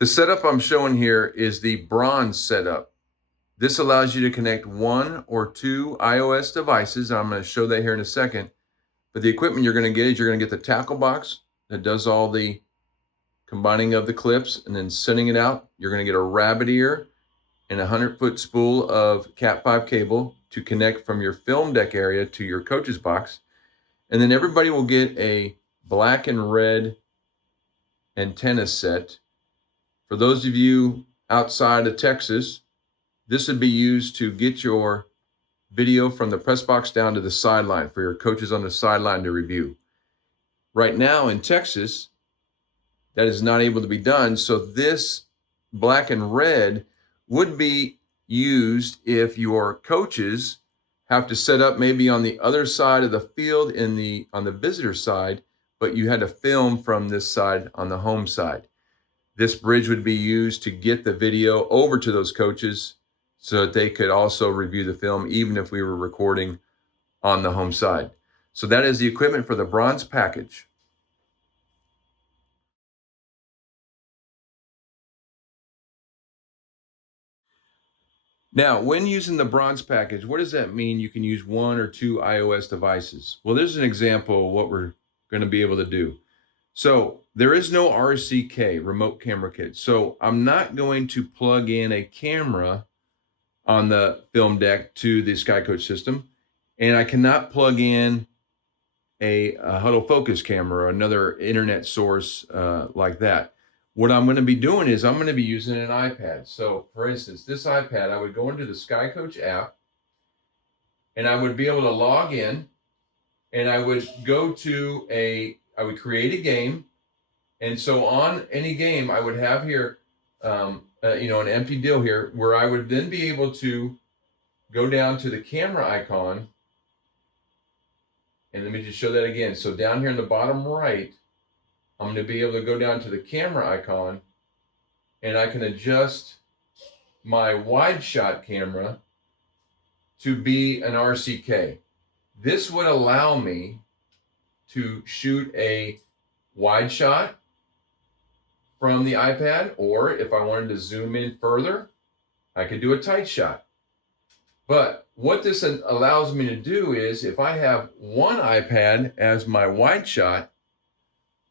The setup I'm showing here is the bronze setup. This allows you to connect one or two iOS devices. I'm going to show that here in a second. But the equipment you're going to get is you're going to get the tackle box that does all the combining of the clips and then sending it out. You're going to get a rabbit ear and a 100-foot spool of Cat5 cable to connect from your film deck area to your coach's box. And then everybody will get a black and red antenna set. For those of you outside of Texas, this would be used to get your video from the press box down to the sideline for your coaches on the sideline to review. Right now in Texas, that is not able to be done. So this black and red would be used if your coaches have to set up maybe on the other side of the field on the visitor side, but you had to film from this side on the home side. This bridge would be used to get the video over to those coaches so that they could also review the film, even if we were recording on the home side. So that is the equipment for the bronze package. Now, when using the bronze package, what does that mean? You can use one or two iOS devices. Well, there's an example of what we're going to be able to do. So there is no RCK, remote camera kit. So I'm not going to plug in a camera on the film deck to the Skycoach system. And I cannot plug in a Huddle Focus camera or another internet source like that. What I'm going to be doing is I'm going to be using an iPad. So for instance, this iPad, I would go into the Skycoach app and I would be able to log in and I would I would create a game. And so on any game, I would have here, an empty deal here where I would then be able to go down to the camera icon. And let me just show that again. So down here in the bottom right, I'm going to be able to go down to the camera icon and I can adjust my wide shot camera to be an RCK. This would allow me to shoot a wide shot from the iPad, or if I wanted to zoom in further, I could do a tight shot. But what this allows me to do is if I have one iPad as my wide shot,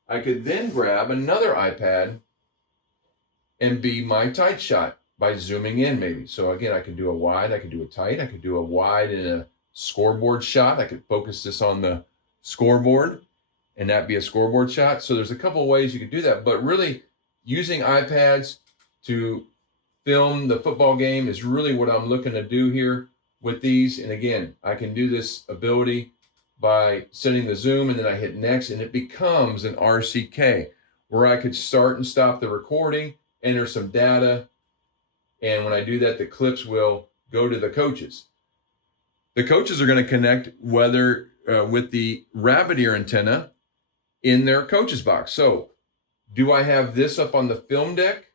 I could then grab another iPad and be my tight shot by zooming in maybe. So again, I could do a wide, I could do a tight, I could do a wide and a scoreboard shot. I could focus this on the scoreboard and that be a scoreboard shot. So there's a couple of ways you could do that, but really using iPads to film the football game is really what I'm looking to do here with these. And again, I can do this ability by setting the zoom and then I hit next and it becomes an RCK where I could start and stop the recording, enter some data. And when I do that, the clips will go to the coaches. The coaches are going to connect with the rabbit ear antenna in their coach's box. So do I have this up on the film deck,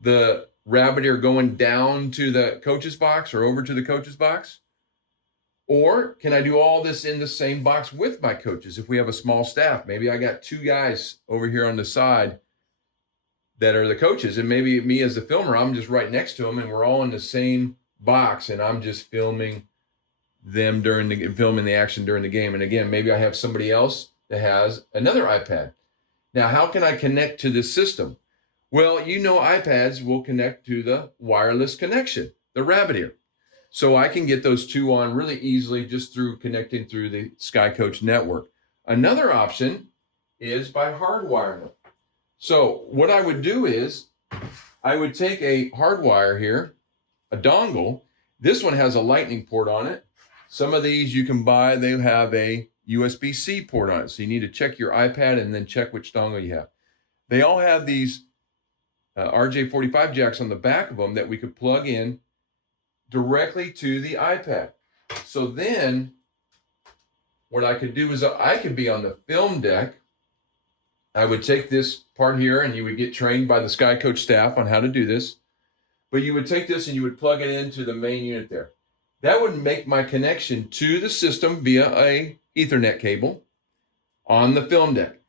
the rabbit ear going down to the coach's box or over to the coach's box? Or can I do all this in the same box with my coaches if we have a small staff? Maybe I got two guys over here on the side that are the coaches, and maybe me as the filmer, I'm just right next to them and we're all in the same box and I'm just filming them filming the action during the game. And again, maybe I have somebody else that has another iPad. Now, how can I connect to this system? Well, iPads will connect to the wireless connection, the rabbit ear. So I can get those two on really easily just through connecting through the Skycoach network. Another option is by hardwiring them. So what I would do is I would take a hardwire here, a dongle. This one has a lightning port on it. Some of these you can buy, they have a USB-C port on it. So you need to check your iPad and then check which dongle you have. They all have these RJ45 jacks on the back of them that we could plug in directly to the iPad. So then what I could do is I could be on the film deck. I would take this part here and you would get trained by the Skycoach staff on how to do this. But you would take this and you would plug it into the main unit there. That would make my connection to the system via a Ethernet cable on the film deck.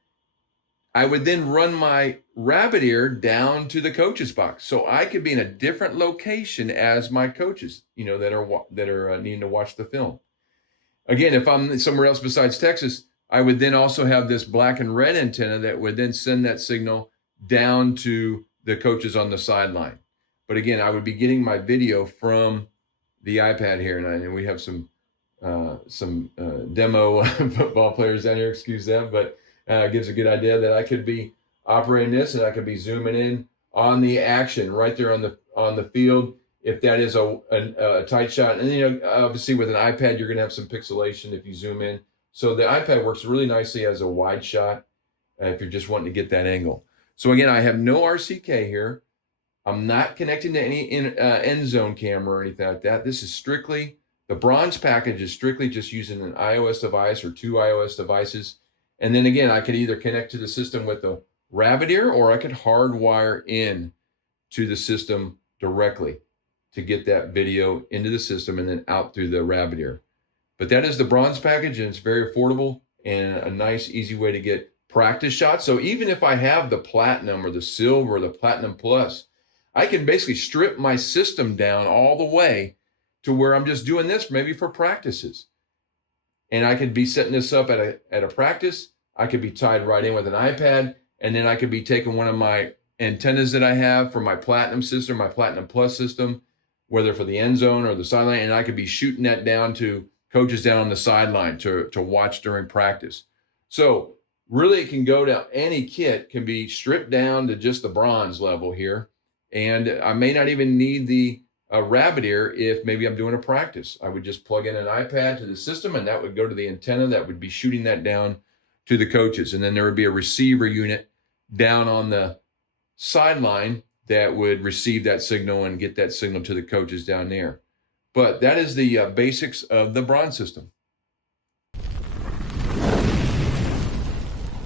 I would then run my rabbit ear down to the coach's box, so I could be in a different location as my coaches, that are needing to watch the film. Again, if I'm somewhere else besides Texas, I would then also have this black and red antenna that would then send that signal down to the coaches on the sideline. But again, I would be getting my video from the iPad here, and we have some demo football players down here. Excuse that, but it gives a good idea that I could be operating this, and I could be zooming in on the action right there on the field. If that is a tight shot, and obviously with an iPad you're going to have some pixelation if you zoom in. So the iPad works really nicely as a wide shot if you're just wanting to get that angle. So again, I have no RCK here. I'm not connecting to any end zone camera or anything like that. This is strictly, the bronze package is strictly just using an iOS device or 2 iOS devices. And then again, I could either connect to the system with the rabbit ear, or I could hardwire in to the system directly to get that video into the system and then out through the rabbit ear. But that is the bronze package, and it's very affordable and a nice, easy way to get practice shots. So even if I have the platinum or the silver or the platinum plus, I can basically strip my system down all the way to where I'm just doing this maybe for practices. And I could be setting this up at a practice. I could be tied right in with an iPad, and then I could be taking one of my antennas that I have for my platinum system, my platinum plus system, whether for the end zone or the sideline, and I could be shooting that down to coaches down on the sideline to watch during practice. So really it can go down, any kit can be stripped down to just the bronze level here. And I may not even need the rabbit ear if maybe I'm doing a practice. I would just plug in an iPad to the system, and that would go to the antenna that would be shooting that down to the coaches. And then there would be a receiver unit down on the sideline that would receive that signal and get that signal to the coaches down there. But that is the basics of the bronze system.